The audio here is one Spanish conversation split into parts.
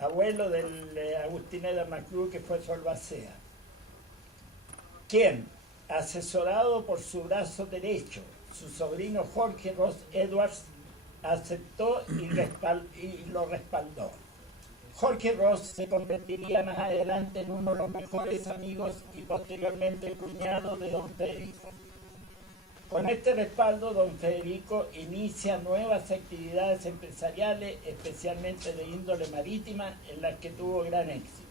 abuelo del Agustineda Maclú, que fue su albacea, quien, asesorado por su brazo derecho, su sobrino Jorge Ross Edwards, aceptó y lo respaldó. Jorge Ross se convertiría más adelante en uno de los mejores amigos y posteriormente cuñado de don Federico. Con este respaldo, don Federico inicia nuevas actividades empresariales, especialmente de índole marítima, en las que tuvo gran éxito.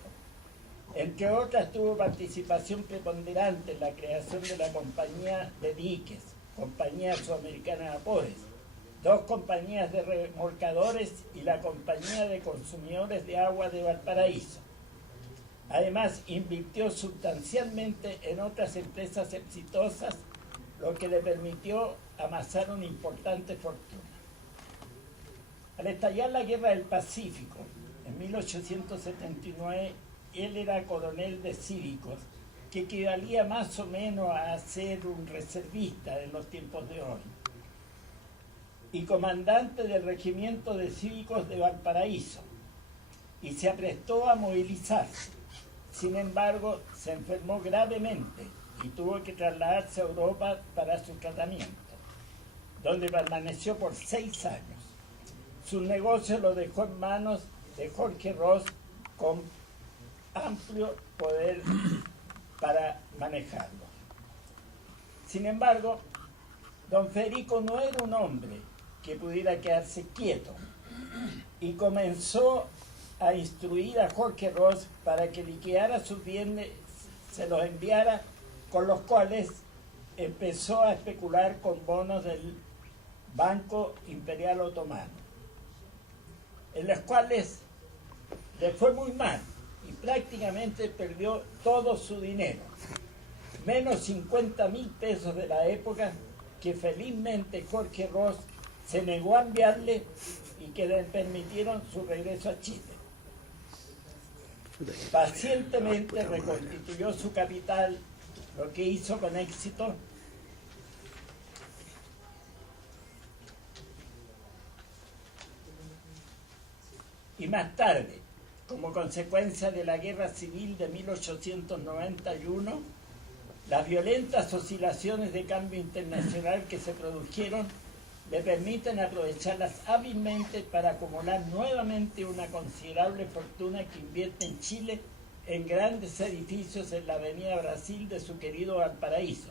Entre otras, tuvo participación preponderante en la creación de la Compañía de Diques, Compañía Sudamericana de Vapores, dos compañías de remolcadores y la Compañía de Consumidores de Agua de Valparaíso. Además, invirtió sustancialmente en otras empresas exitosas, lo que le permitió amasar una importante fortuna. Al estallar la Guerra del Pacífico, en 1879, él era coronel de cívicos, que equivalía más o menos a ser un reservista en los tiempos de hoy, y comandante del Regimiento de Cívicos de Valparaíso, y se aprestó a movilizarse. Sin embargo, se enfermó gravemente y tuvo que trasladarse a Europa para su tratamiento, donde permaneció por 6 años. Su negocio lo dejó en manos de Jorge Ross, con amplio poder para manejarlo. Sin embargo, don Federico no era un hombre que pudiera quedarse quieto y comenzó a instruir a Jorge Ross para que liquidara sus bienes, se los enviara, con los cuales empezó a especular con bonos del Banco Imperial Otomano, en los cuales le fue muy mal y prácticamente perdió todo su dinero, menos 50.000 pesos de la época, que felizmente Jorge Ross se negó a enviarle y que le permitieron su regreso a Chile. Pacientemente reconstituyó su capital, lo que hizo con éxito. Y más tarde, como consecuencia de la Guerra Civil de 1891, las violentas oscilaciones de cambio internacional que se produjeron le permiten aprovecharlas hábilmente para acumular nuevamente una considerable fortuna que invierte en Chile en grandes edificios en la Avenida Brasil de su querido Valparaíso,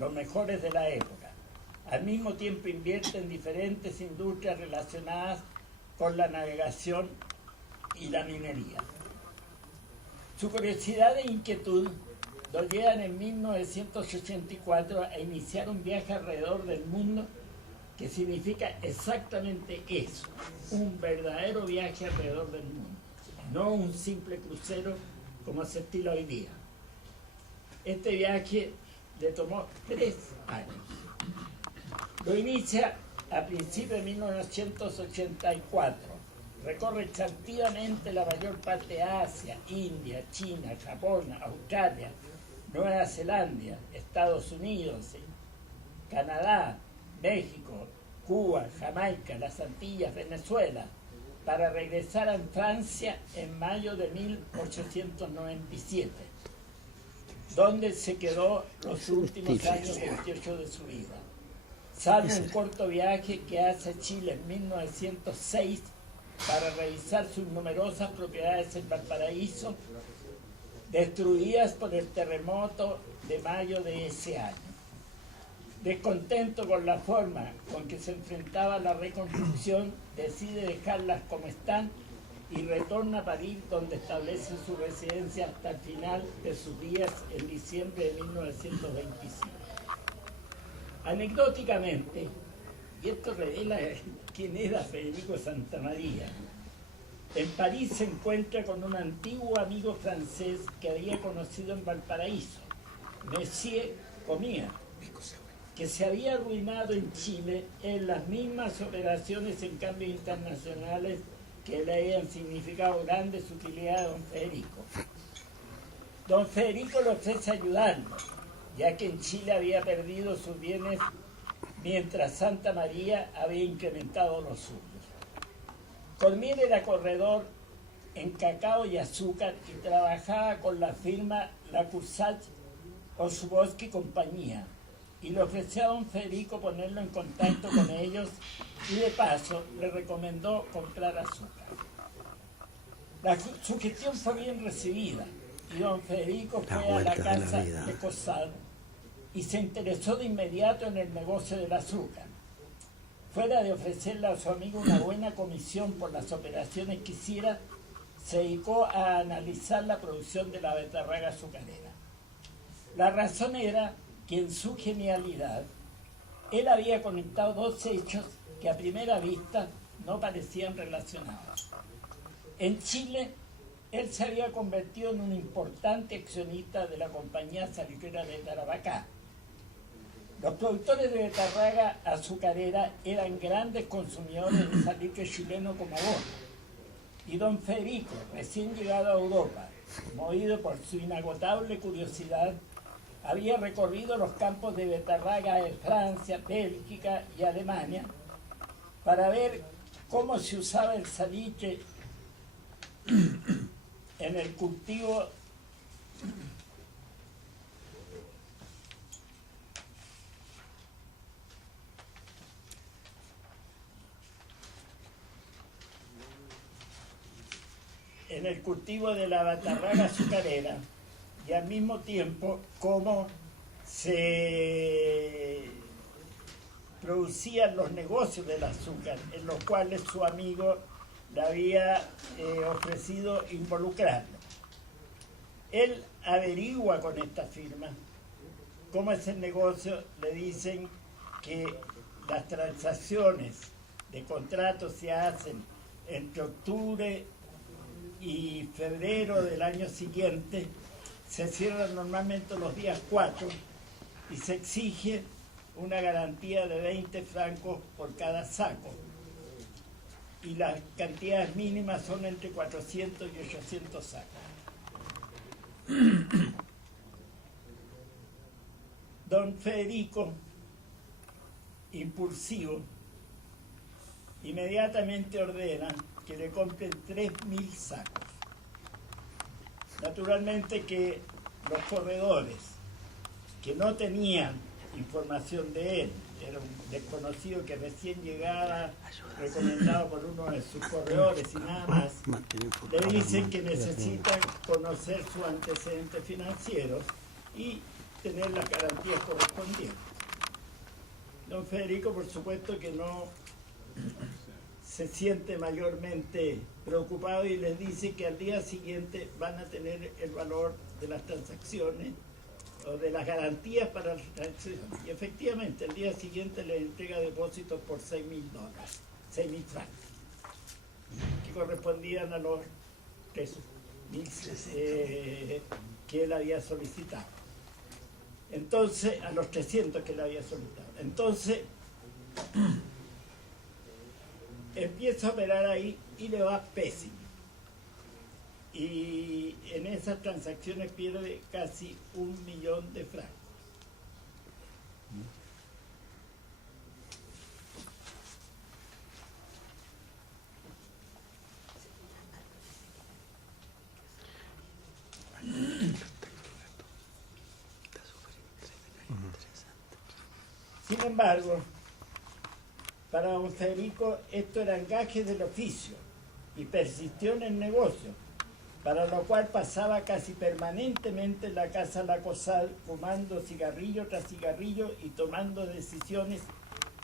los mejores de la época. Al mismo tiempo invierte en diferentes industrias relacionadas con la navegación y la minería. Su curiosidad e inquietud lo llevan en 1984 a iniciar un viaje alrededor del mundo, que significa exactamente eso, un verdadero viaje alrededor del mundo, no un simple crucero como se estila hoy día. Este viaje le tomó 3 años. Lo inicia a principios de 1984. Recorre exhaustivamente la mayor parte de Asia, India, China, Japón, Australia, Nueva Zelanda, Estados Unidos, Canadá, México, Cuba, Jamaica, las Antillas, Venezuela, para regresar a Francia en mayo de 1897, donde se quedó los últimos años 28 de su vida. Salvo un corto viaje que hace a Chile en 1906 para revisar sus numerosas propiedades en Valparaíso, destruidas por el terremoto de mayo de ese año. Descontento con la forma con que se enfrentaba la reconstrucción, decide dejarlas como están y retorna a París, donde establece su residencia hasta el final de sus días en diciembre de 1925. Anecdóticamente, y esto revela quién era Federico Santamaría, en París se encuentra con un antiguo amigo francés que había conocido en Valparaíso, Monsieur Comía, que se había arruinado en Chile en las mismas operaciones en cambios internacionales que le habían significado grandes utilidades a don Federico. Don Federico le ofrece ayudarlo, ya que en Chile había perdido sus bienes mientras Santa María había incrementado los suyos. Cormier era corredor en cacao y azúcar y trabajaba con la firma Lacursach Osuboski Compañía, y le ofreció a don Federico ponerlo en contacto con ellos y de paso le recomendó comprar azúcar. Su gestión fue bien recibida y don Federico fue a la casa de Cosal y se interesó de inmediato en el negocio del azúcar. Fuera de ofrecerle a su amigo una buena comisión por las operaciones que hiciera, se dedicó a analizar la producción de la beterraga azucarera. La razón era que en su genialidad él había conectado dos hechos que a primera vista no parecían relacionados. En Chile, él se había convertido en un importante accionista de la compañía salitrera de Tarapacá. Los productores de beterraga azucarera eran grandes consumidores de salitre chileno como vos. Y don Federico, recién llegado a Europa, movido por su inagotable curiosidad, había recorrido los campos de beterraga de Francia, Bélgica y Alemania para ver cómo se usaba el salitre en el cultivo de la beterraga azucarera, y al mismo tiempo cómo se producían los negocios del azúcar, en los cuales su amigo le había ofrecido involucrarlo. Él averigua con esta firma cómo es el negocio. Le dicen que las transacciones de contratos se hacen entre octubre y febrero del año siguiente, se cierran normalmente los días 4 y se exige una garantía de 20 francos por cada saco. Y las cantidades mínimas son entre 400 y 800 sacos. Don Federico, impulsivo, inmediatamente ordena que le compren 3.000 sacos. Naturalmente que los corredores, que no tenían información de él, era un desconocido que recién llegaba, recomendado por uno de sus corredores y nada más, le dicen que necesitan conocer sus antecedentes financieros y tener las garantías correspondientes. Don Federico, por supuesto que no se siente mayormente preocupado y les dice que al día siguiente van a tener el valor de las transacciones o de las garantías para las transacciones. Y efectivamente, el día siguiente les entrega depósitos por $6.000, 6.000 francos, que correspondían a los 3.000 que él había solicitado. Entonces, a los 300 que él había solicitado. Entonces, empieza a operar ahí y le va pésimo. Y en esas transacciones pierde casi 1 millón de francos. Sin embargo, para don Federico esto era gajes del oficio y persistió en el negocio, para lo cual pasaba casi permanentemente en la casa La Cosal, fumando cigarrillo tras cigarrillo y tomando decisiones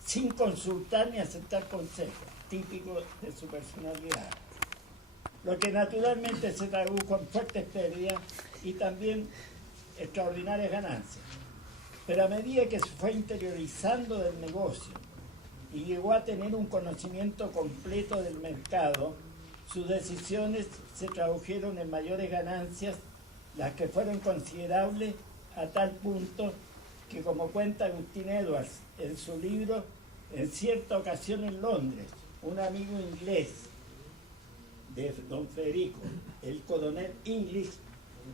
sin consultar ni aceptar consejos, típico de su personalidad. Lo que naturalmente se tradujo en fuertes pérdidas y también extraordinarias ganancias. Pero a medida que se fue interiorizando del negocio y llegó a tener un conocimiento completo del mercado, sus decisiones se tradujeron en mayores ganancias, las que fueron considerables a tal punto que, como cuenta Agustín Edwards en su libro, en cierta ocasión en Londres, un amigo inglés de don Federico, el coronel English,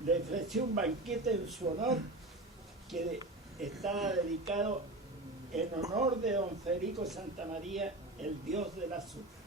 le ofreció un banquete en su honor que estaba dedicado en honor de don Federico Santamaría, el dios del azúcar.